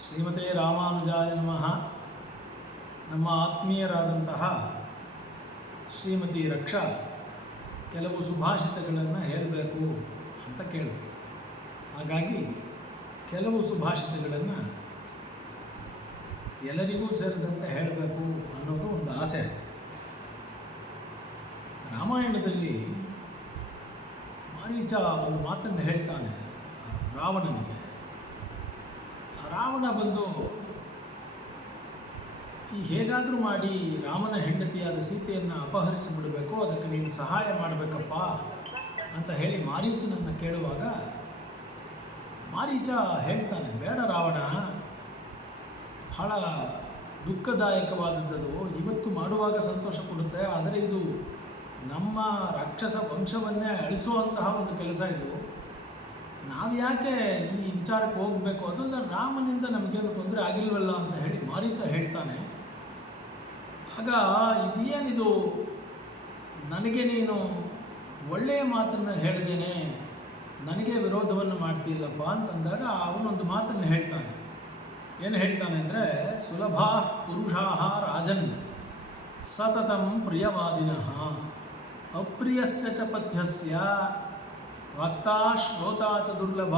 ಶ್ರೀಮತೆ ರಾಮಾನುಜಾಯ ನಮಃ. ನಮ್ಮ ಆತ್ಮೀಯರಾದಂತಹ ಶ್ರೀಮತಿ ರಕ್ಷಾ, ಕೆಲವು ಸುಭಾಷಿತಗಳನ್ನು ಹೇಳಬೇಕು ಅಂತ ಕೇಳು. ಹಾಗಾಗಿ ಕೆಲವು ಸುಭಾಷಿತಗಳನ್ನು ಎಲ್ಲರಿಗೂ ಸೇರಿದಂತೆ ಹೇಳಬೇಕು ಅನ್ನೋದು ಒಂದು ಆಸೆ ಆಯಿತು. ರಾಮಾಯಣದಲ್ಲಿ ಮಾರೀಚ ಒಂದು ಮಾತನ್ನು ಹೇಳ್ತಾನೆ ರಾವಣನಿಗೆ. ರಾವಣ ಬಂದು ಈ ಹೇಗಾದರೂ ಮಾಡಿ ರಾಮನ ಹೆಂಡತಿಯಾದ ಸೀತೆಯನ್ನು ಅಪಹರಿಸಿ ಬಿಡಬೇಕು ಅದಕ್ಕೆ ನೀನು ಸಹಾಯ ಮಾಡಬೇಕಪ್ಪ ಅಂತ ಹೇಳಿ ಮಾರೀಚನನ್ನು ಕೇಳುವಾಗ ಮಾರೀಚ ಹೇಳ್ತಾನೆ, ಬೇಡ ರಾವಣ, ಬಹಳ ದುಃಖದಾಯಕವಾದದ್ದು. ಇವತ್ತು ಮಾಡುವಾಗ ಸಂತೋಷ ಕೊಡುತ್ತೆ, ಆದರೆ ಇದು ನಮ್ಮ ರಾಕ್ಷಸ ವಂಶವನ್ನೇ ಅಳಿಸುವಂತಹ ಒಂದು ಕೆಲಸ ಇದು. ನಾವು ಯಾಕೆ ಈ ವಿಚಾರಕ್ಕೆ ಹೋಗಬೇಕು? ಅದಲ್ಲ ರಾಮನಿಂದ ನಮಗೇನು ತೊಂದರೆ ಆಗಿಲ್ವಲ್ಲ ಅಂತ ಹೇಳಿ ಮಾರೀಚ ಹೇಳ್ತಾನೆ. ಆಗ ಇದೇನಿದು? ನನಗೆ ನೀನು ಒಳ್ಳೆಯ ಮಾತನ್ನು ಹೇಳಿದ್ದೇನೆ ನನಗೆ ವಿರೋಧವನ್ನು ಮಾಡ್ತೀಯಲ್ಲಪ್ಪ ಅಂತಂದಾಗ ಅವನೊಂದು ಮಾತನ್ನು ಹೇಳ್ತಾನೆ. ಏನು ಹೇಳ್ತಾನೆ ಅಂದರೆ, ಸುಲಭಾ ಪುರುಷಾ ರಾಜನ್ ಸತತಂ ಪ್ರಿಯವಾದಿನಃ, ಅಪ್ರಿಯಸ್ಯ ಚ ಪಥ್ಯಸ್ಯ ವಕ್ತಾ ಶ್ರೋತಾಚ ದುರ್ಲಭ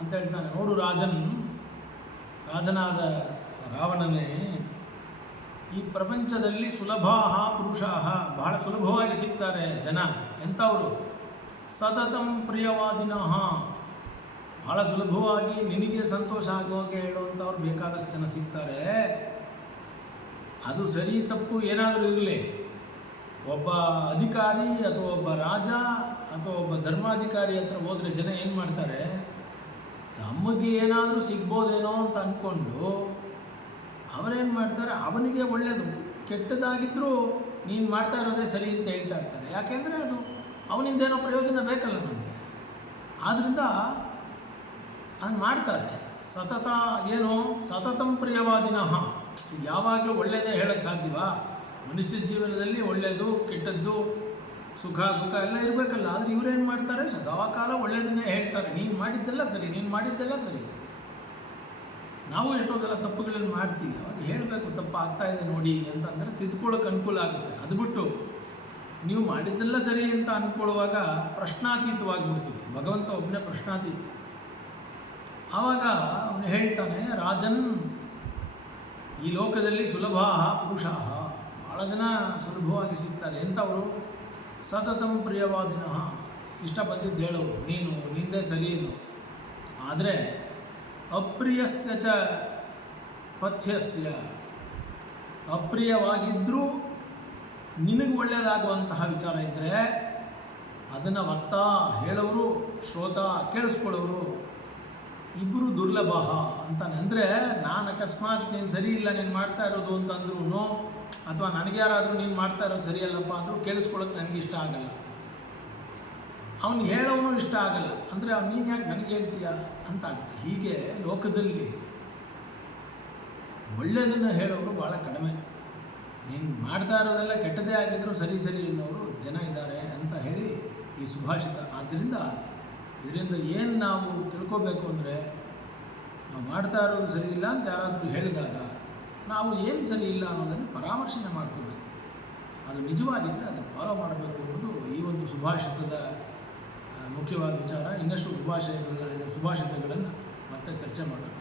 ಅಂತ ಹೇಳ್ತಾನೆ. ನೋಡು ರಾಜನ್, ರಾಜನಾದ ರಾವಣನೇ, ಈ ಪ್ರಪಂಚದಲ್ಲಿ ಸುಲಭಾ ಪುರುಷಾ ಬಹಳ ಸುಲಭವಾಗಿ ಸಿಗ್ತಾರೆ ಜನ. ಎಂಥವರು? ಸತತಂ ಪ್ರಿಯವಾದಿನಃ. ಬಹಳ ಸುಲಭವಾಗಿ ನಿನಗೆ ಸಂತೋಷ ಆಗೋಗೆ ಹೇಳುವಂಥವ್ರು ಬೇಕಾದಷ್ಟು ಜನ ಸಿಗ್ತಾರೆ. ಅದು ಸರಿ ತಪ್ಪು ಏನಾದರೂ ಇರಲಿ. ಒಬ್ಬ ಅಧಿಕಾರಿ ಅಥವಾ ಒಬ್ಬ ರಾಜ ಅಥವಾ ಒಬ್ಬ ಧರ್ಮಾಧಿಕಾರಿ ಹತ್ರ ಹೋದರೆ ಜನ ಏನು ಮಾಡ್ತಾರೆ? ತಮಗೆ ಏನಾದರೂ ಸಿಗ್ಬೋದೇನೋ ಅಂತ ಅಂದ್ಕೊಂಡು ಅವರೇನು ಮಾಡ್ತಾರೆ? ಅವನಿಗೆ ಒಳ್ಳೆಯದು ಕೆಟ್ಟದಾಗಿದ್ದರೂ ನೀನು ಮಾಡ್ತಾ ಇರೋದೇ ಸರಿ ಅಂತ ಹೇಳ್ತಾ ಇರ್ತಾರೆ. ಯಾಕೆಂದರೆ ಅದು ಅವನಿಂದ ಏನೋ ಪ್ರಯೋಜನ ಬೇಕಲ್ಲ ನಮಗೆ. ಆದ್ದರಿಂದ ಅದು ಮಾಡ್ತಾರೆ. ಸತತ ಏನು ಸತತಂ ಪ್ರಿಯವಾದಿನಃ. ಯಾವಾಗಲೂ ಒಳ್ಳೆಯದೇ ಹೇಳೋಕ್ಕೆ ಸಾಧ್ಯವಾ? ಮನುಷ್ಯ ಜೀವನದಲ್ಲಿ ಒಳ್ಳೆಯದು ಕೆಟ್ಟದ್ದು, ಸುಖ ದುಃಖ ಎಲ್ಲ ಇರಬೇಕಲ್ಲ. ಆದರೆ ಇವರೇನು ಮಾಡ್ತಾರೆ? ಸದಾಕಾಲ ಒಳ್ಳೆಯದನ್ನೇ ಹೇಳ್ತಾರೆ. ನೀನು ಮಾಡಿದ್ದೆಲ್ಲ ಸರಿ, ನೀನು ಮಾಡಿದ್ದೆಲ್ಲ ಸರಿ. ನಾವು ಎಷ್ಟೋ ಸಲ ತಪ್ಪುಗಳನ್ನು ಮಾಡ್ತೀವಿ. ಅವಾಗ ಹೇಳಬೇಕು, ತಪ್ಪು ಆಗ್ತಾ ಇದೆ ನೋಡಿ ಅಂತಂದರೆ ತಿದ್ಕೊಳ್ಳೋಕೆ ಅನುಕೂಲ ಆಗುತ್ತೆ. ಅದು ಬಿಟ್ಟು ನೀವು ಮಾಡಿದ್ದೆಲ್ಲ ಸರಿ ಅಂತ ಅಂದ್ಕೊಳ್ಳುವಾಗ ಪ್ರಶ್ನಾತೀತವಾಗಿಬಿಡ್ತೀವಿ. ಭಗವಂತ ಒಬ್ಬನೇ ಪ್ರಶ್ನಾತೀತ. ಆವಾಗ ಅವನು ಹೇಳ್ತಾನೆ, ರಾಜನ್, ಈ ಲೋಕದಲ್ಲಿ ಸುಲಭ ಪುರುಷ. ಭಾಳ ಜನ ಸುಲಭವಾಗಿ ಸಿಗ್ತಾರೆ. ಎಂಥವರು? ಸತತಂ ಪ್ರಿಯವಾದಿನ. ಇಷ್ಟ ಬಂದಿದ್ದು ಹೇಳೋರು, ನೀನು ನಿಂದೆ ಸಲೀನು ಆದರೆ ಅಪ್ರಿಯಸ್ಯ ಚ ಪಥ್ಯಸ್ಯ. ಅಪ್ರಿಯವಾಗಿದ್ದರೂ ನಿನಗೆ ಒಳ್ಳೆಯದಾಗುವಂತಹ ವಿಚಾರ ಇದ್ದರೆ ಅದನ್ನು ವಕ್ತಾ ಹೇಳೋರು, ಶ್ರೋತ ಕೇಳಿಸ್ಕೊಳ್ಳೋರು ಇಬ್ಬರು ದುರ್ಲಭ ಅಂತಾನೆ. ಅಂದರೆ ನಾನು ಅಕಸ್ಮಾತ್ ನೀನು ಸರಿ ಇಲ್ಲ, ನೀನು ಮಾಡ್ತಾ ಇರೋದು ಅಂತಂದ್ರೂ ಅಥವಾ ನನಗೆ ಯಾರಾದರೂ ನೀನು ಮಾಡ್ತಾ ಇರೋದು ಸರಿಯಲ್ಲಪ್ಪ ಅಂದರೂ ಕೇಳಿಸ್ಕೊಳ್ಳೋಕೆ ನನಗೆ ಇಷ್ಟ ಆಗಲ್ಲ. ಅವನು ಹೇಳೋನು ಇಷ್ಟ ಆಗಲ್ಲ. ಅಂದರೆ ಅವ್ನು ನೀನು ಯಾಕೆ ನನಗೆ ಹೇಳ್ತೀಯ ಅಂತ ಆಗ್ತದೆ ಹೀಗೆ ಲೋಕದಲ್ಲಿ ಒಳ್ಳೆಯದನ್ನು ಹೇಳೋರು ಭಾಳ ಕಡಿಮೆ. ನೀನು ಮಾಡ್ತಾ ಇರೋದೆಲ್ಲ ಕೆಟ್ಟದೇ ಆಗಿದ್ರು ಸರಿ ಸರಿ ಅನ್ನೋರು ಜನ ಇದ್ದಾರೆ ಅಂತ ಹೇಳಿ ಈ ಸುಭಾಷಿತ. ಆದ್ದರಿಂದ ಇದರಿಂದ ಏನು ನಾವು ತಿಳ್ಕೋಬೇಕು ಅಂದರೆ ನಾವು ಮಾಡ್ತಾ ಇರೋದು ಸರಿ ಇಲ್ಲ ಅಂತ ಯಾರಾದರೂ ಹೇಳಿದಾಗ ನಾವು ಏನು ಸರಿ ಇಲ್ಲ ಅನ್ನೋದನ್ನು ಪರಾಮರ್ಶನೆ ಮಾಡ್ಕೋಬೇಕು. ಅದು ನಿಜವಾಗಿದ್ದರೆ ಅದನ್ನು ಫಾಲೋ ಮಾಡಬೇಕು ಅನ್ನೋದು ಈ ಒಂದು ಸುಭಾಷಿತದ ಮುಖ್ಯವಾದ ವಿಚಾರ. ಇನ್ನಷ್ಟು ಸುಭಾಷಿತ ಸುಭಾಷಿತಗಳನ್ನು ಮತ್ತೆ ಚರ್ಚೆ ಮಾಡೋಣ